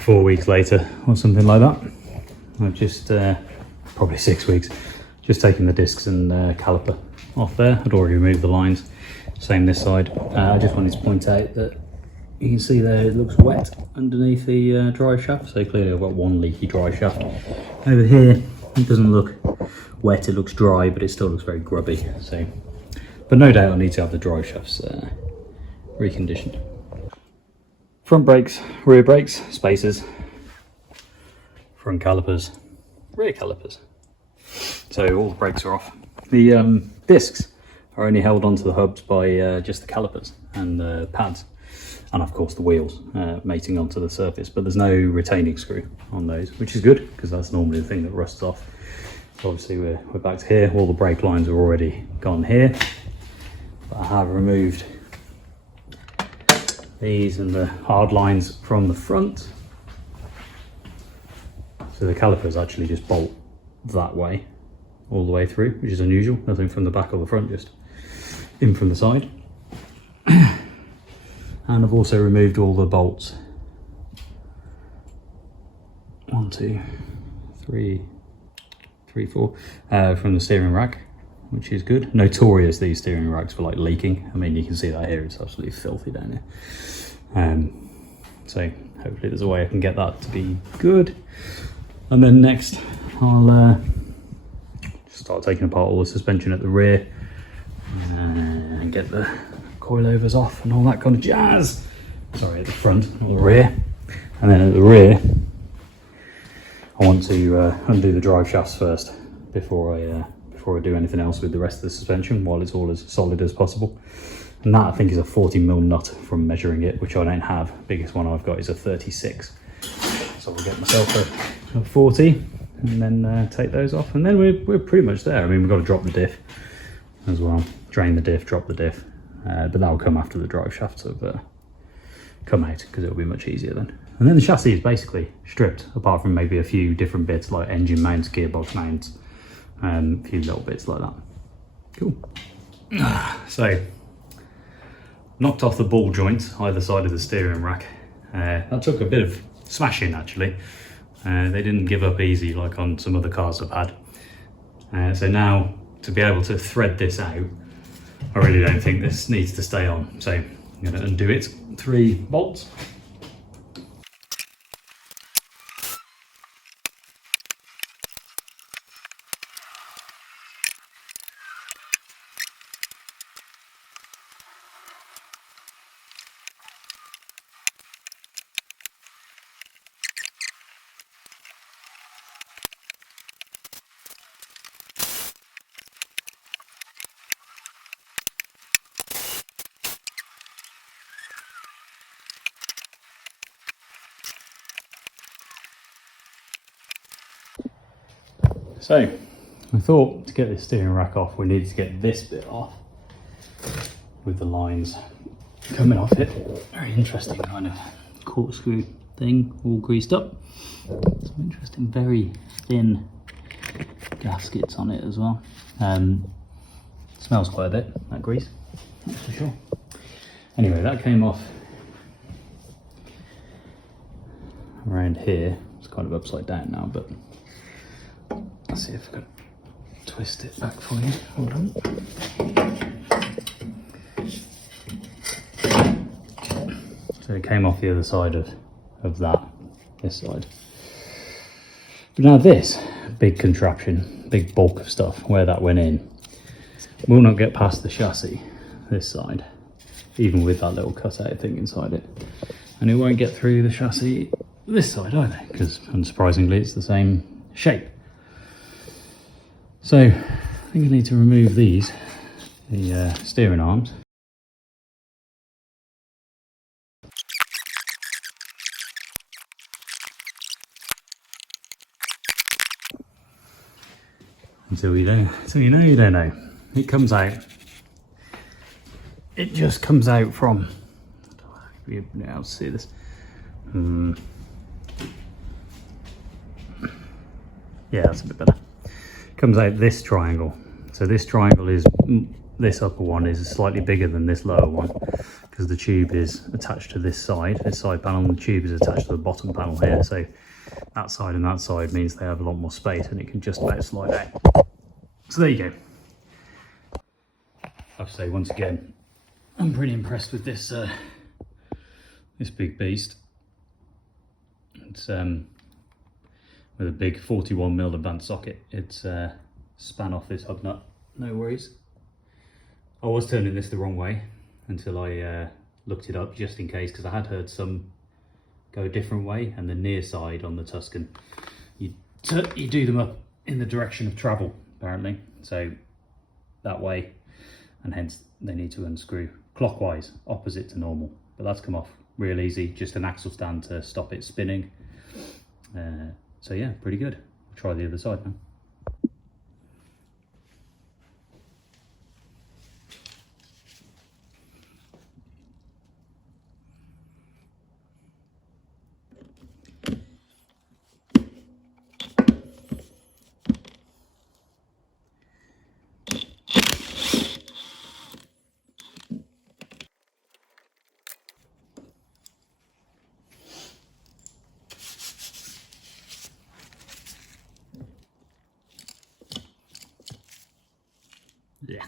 4 weeks later or something like that. I've just, probably 6 weeks, just taken the discs and caliper off there. I'd already removed the lines, same this side. I just wanted to point out that you can see there it looks wet underneath the drive shaft, so clearly I've got one leaky drive shaft. Over here it doesn't look wet, it looks dry, but it still looks very grubby. So, but no doubt I need to have the drive shafts reconditioned. Front brakes, rear brakes, spacers, front calipers, rear calipers. So all the brakes are off. The discs are only held onto the hubs by just the calipers and the pads, and of course the wheels mating onto the surface, but there's no retaining screw on those, which is good because that's normally the thing that rusts off. So obviously we're back to here. All the brake lines are already gone here, but I have removed these and the hard lines from the front, so the calipers actually just bolt that way all the way through, which is unusual. Nothing from the back or the front, just in from the side. And I've also removed all the bolts. 1, 2, 3, 4 from the steering rack, which is good. Notorious, these steering racks, for like leaking. I mean, you can see that here, it's absolutely filthy down here. So hopefully there's a way I can get that to be good. And then next I'll start taking apart all the suspension at the rear and get the coilovers off and all that kind of jazz. Sorry, at the front, not the rear. And then at the rear, I want to undo the drive shafts first before I do anything else with the rest of the suspension, while it's all as solid as possible. And that I think is a 40mm nut from measuring it, which I don't have. The biggest one I've got is a 36. So I'll get myself a 40 and then take those off, and then we're pretty much there. I mean, we've got to drop the diff as well, drain the diff, drop the diff, but that'll come after the drive shafts have come out, because it'll be much easier then. And then the chassis is basically stripped, apart from maybe a few different bits like engine mounts, gearbox mounts, a few little bits like that. Cool. So, knocked off the ball joints either side of the steering rack. That took a bit of smashing actually. They didn't give up easy like on some other cars I've had. So now, to be able to thread this out, I really don't think this needs to stay on. So I'm going to undo it. 3 bolts. So I thought to get this steering rack off, we needed to get this bit off with the lines coming off it. Very interesting kind of corkscrew thing, all greased up. Some interesting, very thin gaskets on it as well. Smells quite a bit, that grease, that's for sure. Anyway, that came off around here. It's kind of upside down now, but let's see if I can twist it back for you. Hold on. So it came off the other side of that, this side. But now this big contraption, big bulk of stuff, where that went in, will not get past the chassis, this side, even with that little cutout thing inside it. And it won't get through the chassis this side either, because unsurprisingly it's the same shape. So I think I need to remove these, the steering arms. Until you know you don't know. It comes out. It just comes out from, you'll be able to see this. Yeah, that's a bit better. Comes out this triangle. So this triangle is, this upper one is slightly bigger than this lower one, because because the tube is attached to this side panel, and the tube is attached to the bottom panel here. So that side and that side means they have a lot more space, and it can just about slide out. So there you go. I have to say, once again, I'm pretty impressed with this this big beast. It's with a big 41mm advanced socket. It's span off this hub nut, no worries. I was turning this the wrong way until I looked it up just in case, because I had heard some go a different way, and the near side on the Tuscan, you do them up in the direction of travel apparently, so that way, and hence they need to unscrew clockwise opposite to normal, but that's come off real easy, just an axle stand to stop it spinning. So yeah, pretty good. I'll try the other side now. Yeah.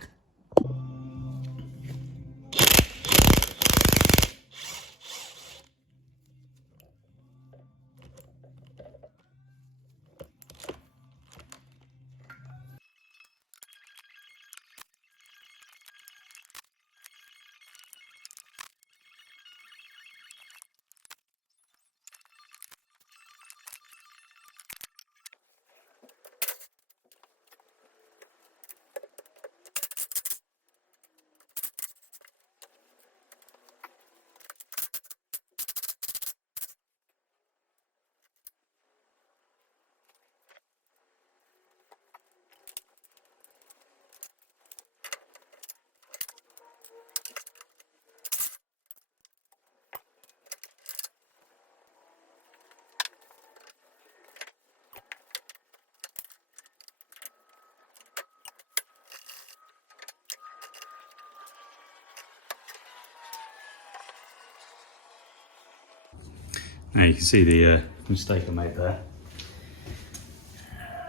Now you can see the mistake I made there.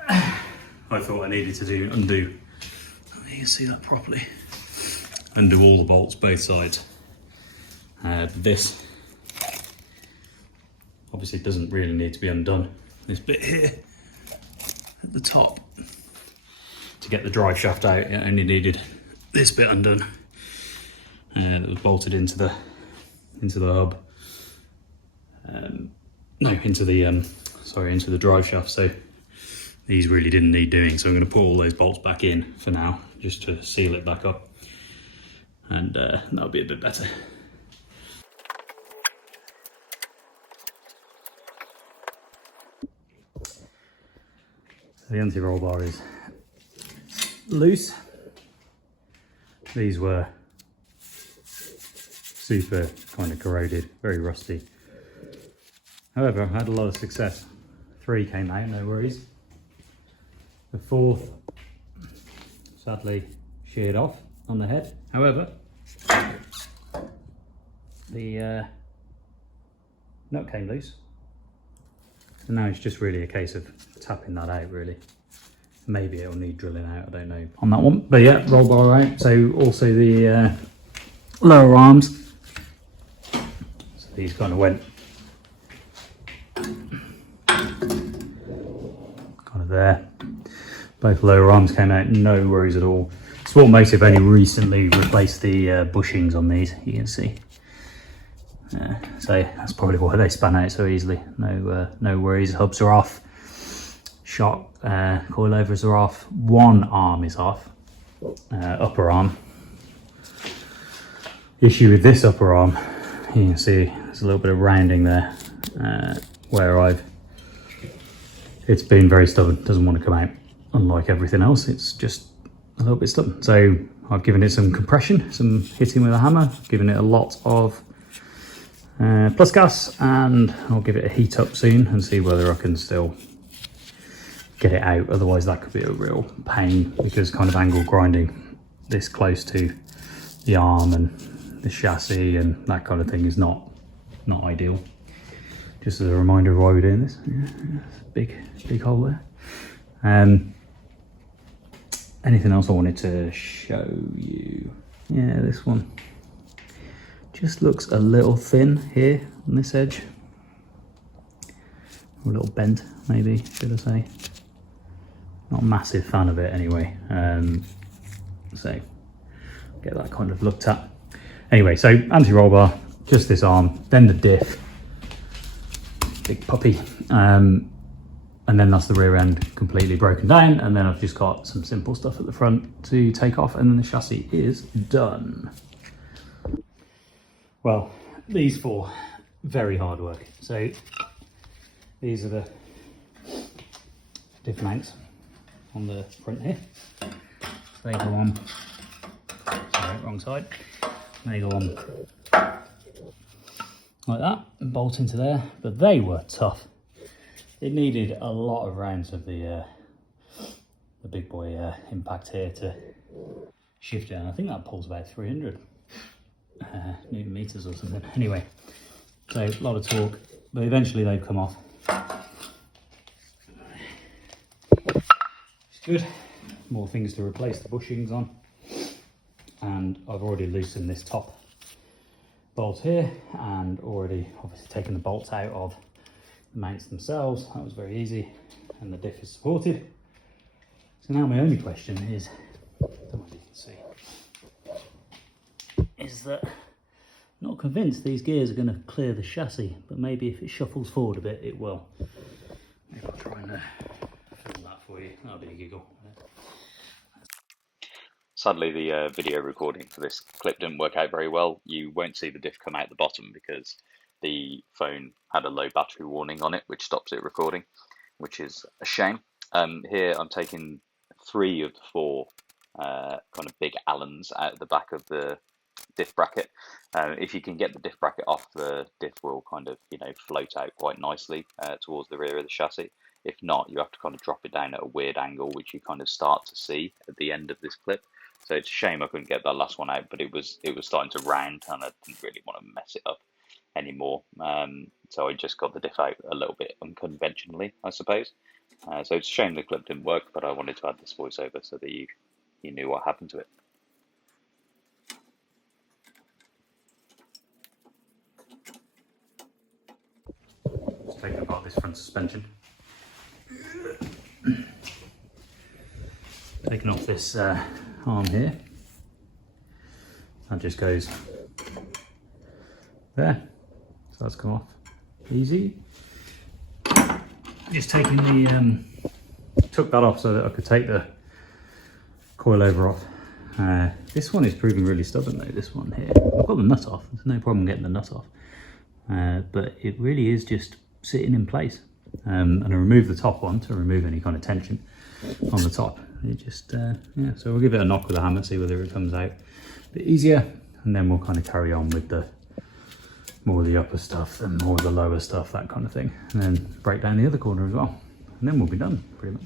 I thought I needed to undo, you can see that properly, undo all the bolts both sides. This obviously doesn't really need to be undone. This bit here at the top, to get the drive shaft out, it only needed this bit undone. That was bolted into the hub. No, into the drive shaft, so these really didn't need doing, so I'm going to put all those bolts back in for now, just to seal it back up, and that'll be a bit better. So the anti-roll bar is loose. These were super kind of corroded, very rusty. However, I had a lot of success. 3 came out, no worries. The 4th, sadly, sheared off on the head. However, the nut came loose. So now it's just really a case of tapping that out, really. Maybe it'll need drilling out, I don't know on that one. But yeah, roll bar out. So also the lower arms. So these kind of went there. Both lower arms came out, no worries at all. Sport Motive only recently replaced the bushings on these, you can see. So that's probably why they span out so easily. No worries. Hubs are off. Shock coilovers are off. One arm is off. Upper arm. Issue with this upper arm, you can see there's a little bit of rounding there where it's been very stubborn, doesn't want to come out. Unlike everything else, it's just a little bit stubborn. So I've given it some compression, some hitting with a hammer, given it a lot of plus gas, and I'll give it a heat up soon and see whether I can still get it out. Otherwise that could be a real pain, because kind of angle grinding this close to the arm and the chassis and that kind of thing is not ideal. Just as a reminder of why we're doing this. Yeah, big hole there. Anything else I wanted to show you? Yeah, this one just looks a little thin here on this edge. Or a little bent, maybe, should I say. Not a massive fan of it anyway. So get that kind of looked at. Anyway, so anti-roll bar, just this arm, then the diff, big puppy, and then that's the rear end completely broken down, and then I've just got some simple stuff at the front to take off, and then the chassis is done. Well, these four, very hard work. So these are the diff mounts on the front here. They go on, sorry, wrong side. They go on like that and bolt into there, but they were tough. It needed a lot of rounds of the big boy impact here to shift it, and I think that pulls about 300 Newton meters or something. Anyway, so a lot of torque, but eventually they've come off. It's good. More things to replace the bushings on, and I've already loosened this top bolt here and already obviously taken the bolts out of the mounts themselves. That was very easy, and the diff is supported. So now my only question is, I don't know if you can see, is that I'm not convinced these gears are going to clear the chassis, but maybe if it shuffles forward a bit it will. Maybe I'll try and film that for you. That'll be a giggle. Sadly, the video recording for this clip didn't work out very well. You won't see the diff come out the bottom because the phone had a low battery warning on it, which stops it recording, which is a shame. Here I'm taking 3 of the 4 kind of big Allens out of the back of the diff bracket. If you can get the diff bracket off, the diff will kind of, float out quite nicely towards the rear of the chassis. If not, you have to kind of drop it down at a weird angle, which you kind of start to see at the end of this clip. So it's a shame I couldn't get that last one out, but it was starting to round and I didn't really want to mess it up anymore. So I just got the diff out a little bit unconventionally, I suppose. So it's a shame the clip didn't work, but I wanted to add this voiceover so that you knew what happened to it. Just taking apart this front suspension. Taking off this arm here. That just goes there. So that's come off easy. Just taking the took that off so that I could take the coilover off. This one is proving really stubborn though, this one here. I've got the nut off, there's no problem getting the nut off. But it really is just sitting in place. And I removed the top one to remove any kind of tension on the top. It just, yeah, so we'll give it a knock with a hammer, see whether it comes out a bit easier, and then we'll kind of carry on with the more of the upper stuff and more of the lower stuff, that kind of thing, and then break down the other corner as well, and then we'll be done pretty much.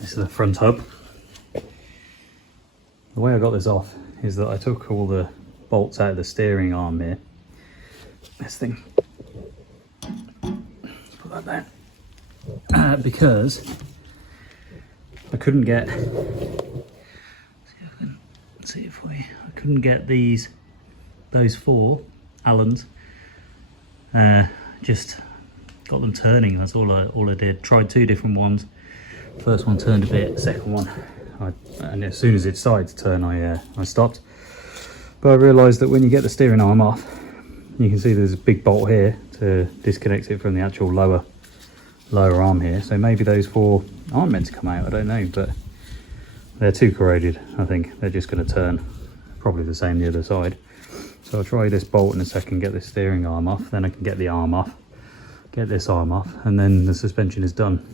This is the front hub. The way I got this off is that I took all the bolts out of the steering arm here. This thing. Let's put that down. Because I couldn't get, see if I can see it for you. I couldn't get those 4 Allens. Just got them turning. That's all I did. Tried 2 different ones. First one turned a bit, second one, and as soon as it started to turn, I stopped. But I realised that when you get the steering arm off, you can see there's a big bolt here to disconnect it from the actual lower arm here. So maybe those 4 aren't meant to come out, I don't know, but they're too corroded. I think they're just going to turn probably the same the other side. So I'll try this bolt in a second, get this steering arm off, then I can get the arm off, get this arm off, and then the suspension is done.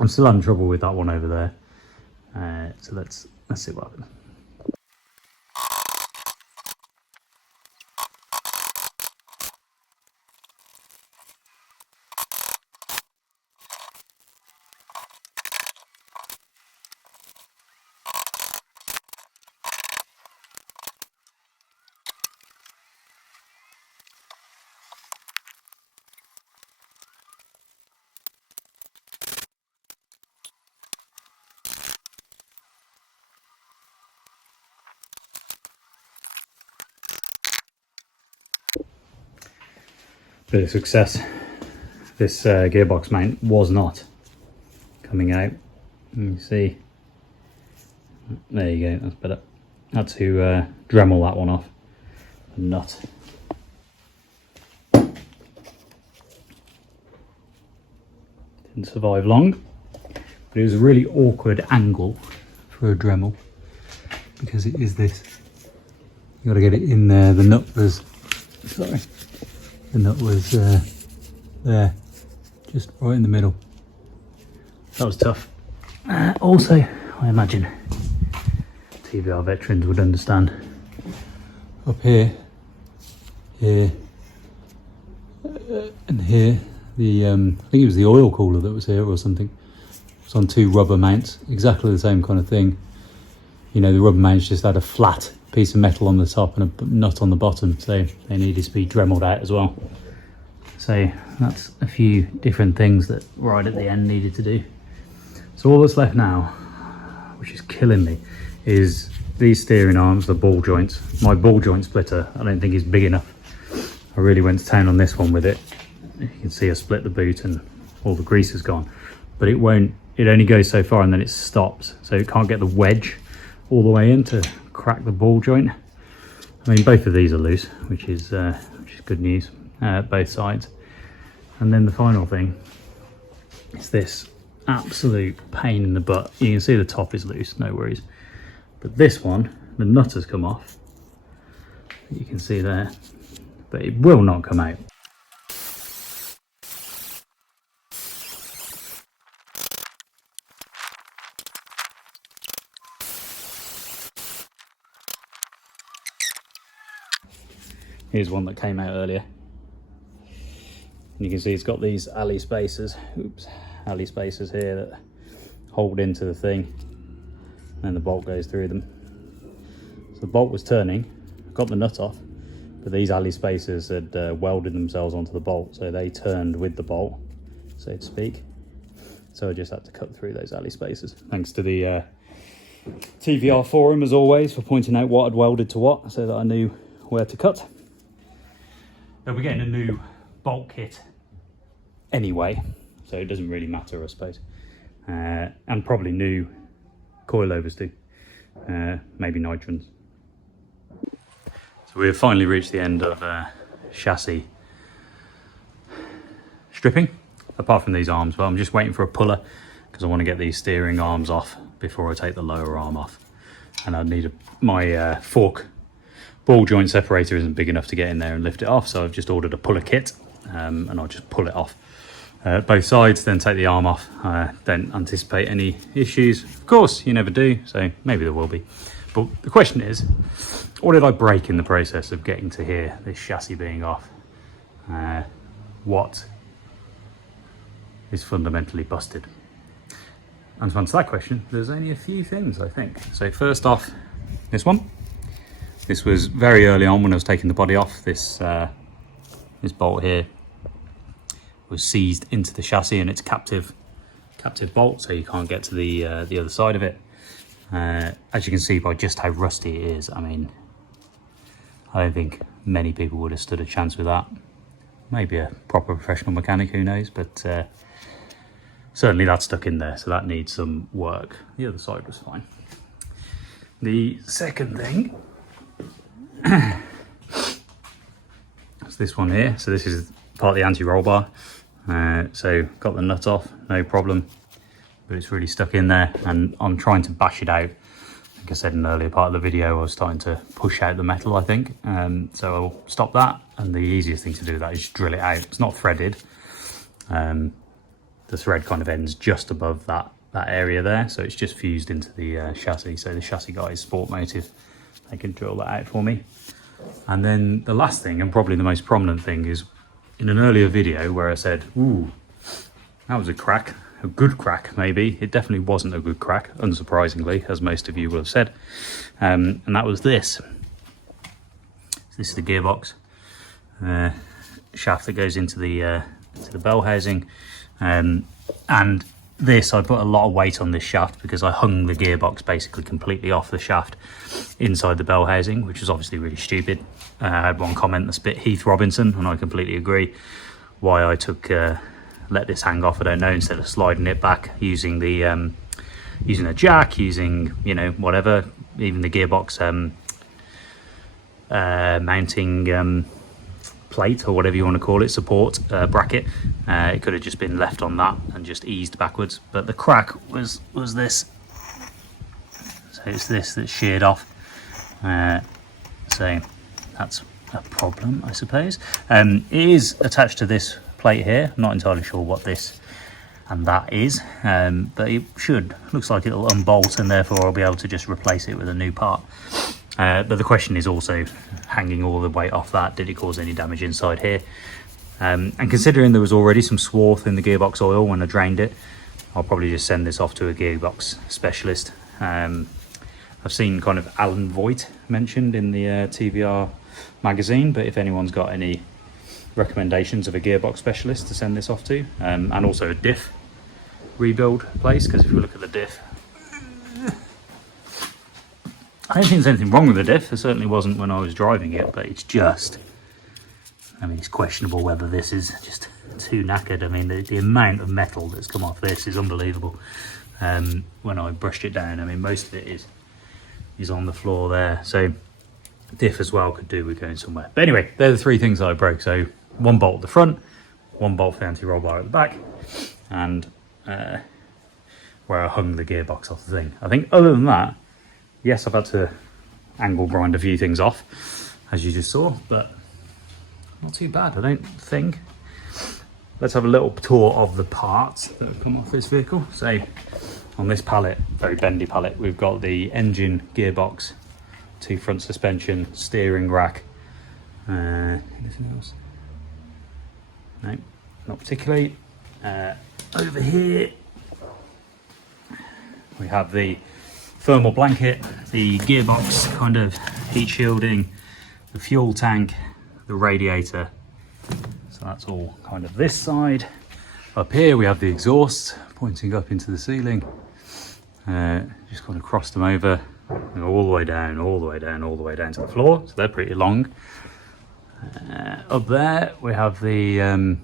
I'm still having trouble with that one over there, so let's see what happens. Bit of success. This gearbox mount was not coming out. You see, there you go, that's better. Had to Dremel that one off. A nut. Didn't survive long, but it was a really awkward angle for a Dremel because it is this. You got to get it in there. The nut was, sorry, the nut was there, just right in the middle. That was tough. Also, I imagine TVR veterans would understand. Up here, here, and here, the I think it was the oil cooler that was here or something. It's on two rubber mounts, exactly the same kind of thing. You know, the rubber mounts just had a flat piece of metal on the top and a nut on the bottom, so they needed to be Dremeled out as well. So that's a few different things that right at the end needed to do. So all that's left now, which is killing me, is these steering arms, the ball joints. My ball joint splitter, I don't think is big enough. I really went to town on this one with it. You can see I split the boot and all the grease is gone, but it only goes so far and then it stops, so it can't get the wedge all the way in to crack the ball joint. I mean, both of these are loose, which is good news, both sides. And then the final thing is this absolute pain in the butt. You can see the top is loose, no worries, but this one, the nut has come off, you can see there, but it will not come out. Here's one that came out earlier. And you can see it's got these alley spacers, alley spacers here that hold into the thing, and then the bolt goes through them. So the bolt was turning, got the nut off, but these alley spacers had welded themselves onto the bolt, so they turned with the bolt, so to speak. So I just had to cut through those alley spacers. Thanks to the TVR forum, as always, for pointing out what I'd welded to what, so that I knew where to cut. But we're getting a new bolt kit anyway, so it doesn't really matter, I suppose. And probably new coilovers too, maybe nitrons. So we've finally reached the end of chassis stripping, apart from these arms, but I'm just waiting for a puller because I want to get these steering arms off before I take the lower arm off. And I need my fork ball joint separator isn't big enough to get in there and lift it off, so I've just ordered a puller kit, and I'll just pull it off both sides, then take the arm off. Don't anticipate any issues. Of course, you never do, so maybe there will be. But the question is, what did I break in the process of getting to here, this chassis being off? What is fundamentally busted? And to answer that question, there's only a few things, I think. So first off, this one. This was very early on when I was taking the body off. This bolt here was seized into the chassis, and it's captive bolt, so you can't get to the other side of it. As you can see by just how rusty it is, I mean, I don't think many people would have stood a chance with that. Maybe a proper professional mechanic, who knows, but certainly that's stuck in there, so that needs some work. The other side was fine. The second thing it's this one here. So this is part of the anti-roll bar. So got the nut off, no problem. but it's really stuck in there, and I'm trying to bash it out. Like I said in an earlier part of the video, I was starting to push out the metal, I think. So I'll stop that, and the easiest thing to do with that is just drill it out. It's not threaded. The thread kind of ends just above that area there, so it's just fused into the chassis. So the chassis guy is Sport Motive. They can drill that out for me. And then the last thing, and probably the most prominent thing, is in an earlier video where I said, ooh, that was a crack. A good crack, maybe. It definitely wasn't a good crack, unsurprisingly, as most of you will have said. And that was this. This is the gearbox shaft that goes into the bell housing. And this, I put a lot of weight on this shaft because I hung the gearbox basically completely off the shaft inside the bell housing, which was obviously really stupid. I had one comment that's a bit Heath Robinson, and I completely agree. Why I took... let this hang off, I don't know, instead of sliding it back using the using a jack, using, you know, whatever, even the gearbox mounting plate, or whatever you want to call it, support bracket. It could have just been left on that and just eased backwards, but the crack was this. So it's this that's sheared off, so that's a problem, I suppose. It is attached to this plate here. I'm not entirely sure what this and that is, but it looks like it'll unbolt, and therefore I'll be able to just replace it with a new part. But the question is also, hanging all the weight off that, did it cause any damage inside here? And considering there was already some swarth in the gearbox oil when I drained it, I'll probably just send this off to a gearbox specialist. I've seen kind of Alan Voigt mentioned in the TVR magazine, but if anyone's got any recommendations of a gearbox specialist to send this off to, and also a diff rebuild place, because if you look at the diff, I don't think there's anything wrong with the diff. There certainly wasn't when I was driving it, but it's just, I mean, it's questionable whether this is just too knackered. I mean, the amount of metal that's come off this is unbelievable. When I brushed it down, I mean, most of it is on the floor there, so diff as well could do with going somewhere. But anyway, they're the three things that I broke. So one bolt at the front, one bolt for the anti-roll bar at the back, and where I hung the gearbox off the thing. I think other than that, yes, I've had to angle grind a few things off, as you just saw, but not too bad, I don't think. Let's have a little tour of the parts that have come off this vehicle. So on this pallet, very bendy pallet, we've got the engine, gearbox, two front suspension, steering rack. Anything else? No, not particularly. Over here we have the thermal blanket, the gearbox kind of heat shielding, the fuel tank, the radiator. So that's all kind of this side. Up here we have the exhaust pointing up into the ceiling. Just kind of crossed them over, all the way down, all the way down, all the way down to the floor. So they're pretty long. Up there we have the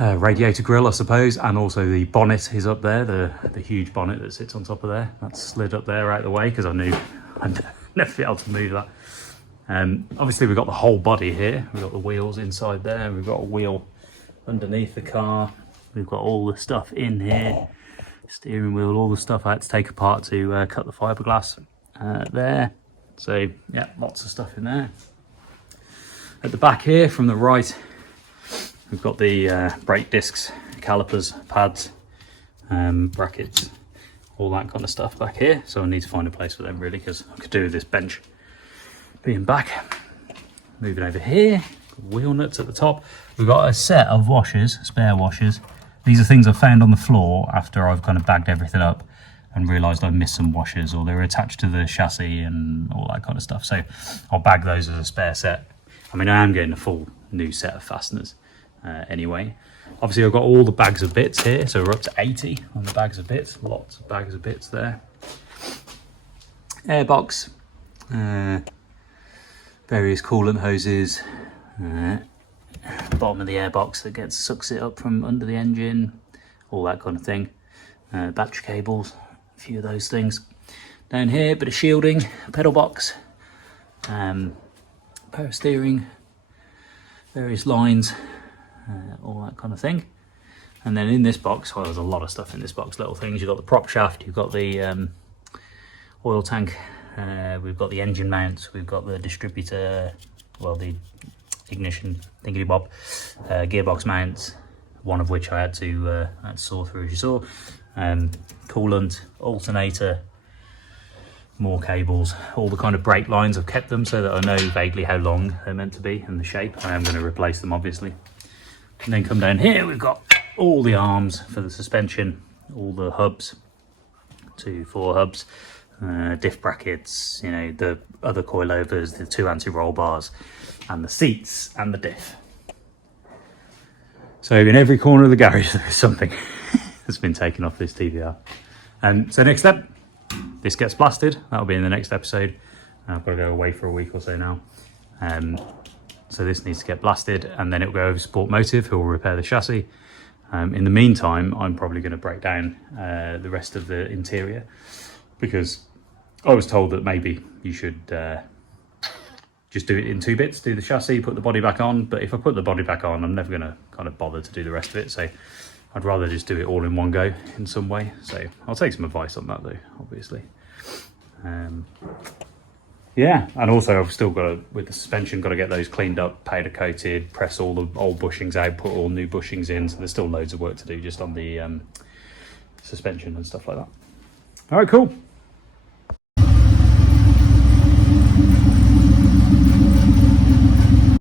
radiator grill, I suppose, and also the bonnet is up there, the huge bonnet that sits on top of there. That's slid up there out of the way because I knew I'd never be able to move that. Obviously we've got the whole body here. We've got the wheels inside there, we've got a wheel underneath the car, we've got all the stuff in here, steering wheel, all the stuff I had to take apart to cut the fiberglass there. So yeah, lots of stuff in there. At the back here from the right, we've got the brake discs, calipers, pads, brackets, all that kind of stuff back here. So I need to find a place for them really, because I could do with this bench being back. Moving over here, wheel nuts at the top. We've got a set of washers, spare washers. These are things I found on the floor after I've kind of bagged everything up and realised I missed some washers, or they were attached to the chassis and all that kind of stuff. So I'll bag those as a spare set. I mean, I am getting a full new set of fasteners anyway. Obviously I've got all the bags of bits here, so we're up to 80 on the bags of bits, lots of bags of bits there. Airbox, various coolant hoses, bottom of the airbox that sucks it up from under the engine, all that kind of thing. Battery cables, a few of those things. Down here, bit of shielding, pedal box, power steering, various lines, all that kind of thing. And then in this box, well, there's a lot of stuff in this box, little things. You've got the prop shaft, you've got the oil tank, we've got the engine mounts, we've got the distributor, well, the ignition thingy bob, gearbox mounts, one of which I had to saw through, as you saw, coolant, alternator, more cables, all the kind of brake lines. I've kept them so that I know vaguely how long they're meant to be and the shape. I am going to replace them, obviously. And then come down here, we've got all the arms for the suspension, all the hubs, 4 hubs, diff brackets, you know, the other coilovers, the 2 anti-roll bars, and the seats and the diff. So in every corner of the garage there is something that's been taken off this TVR. So next step, this gets blasted. That'll be in the next episode. I've got to go away for a week or so now. So this needs to get blasted, and then it'll go over to Sport Motive, who will repair the chassis. In the meantime, I'm probably going to break down the rest of the interior, because I was told that maybe you should just do it in 2 bits, do the chassis, put the body back on. But if I put the body back on, I'm never going to kind of bother to do the rest of it. So I'd rather just do it all in one go in some way. So I'll take some advice on that though, obviously. Yeah, and also I've still got to, with the suspension, got to get those cleaned up, powder coated, press all the old bushings out, put all new bushings in. So there's still loads of work to do just on the suspension and stuff like that. All right, cool.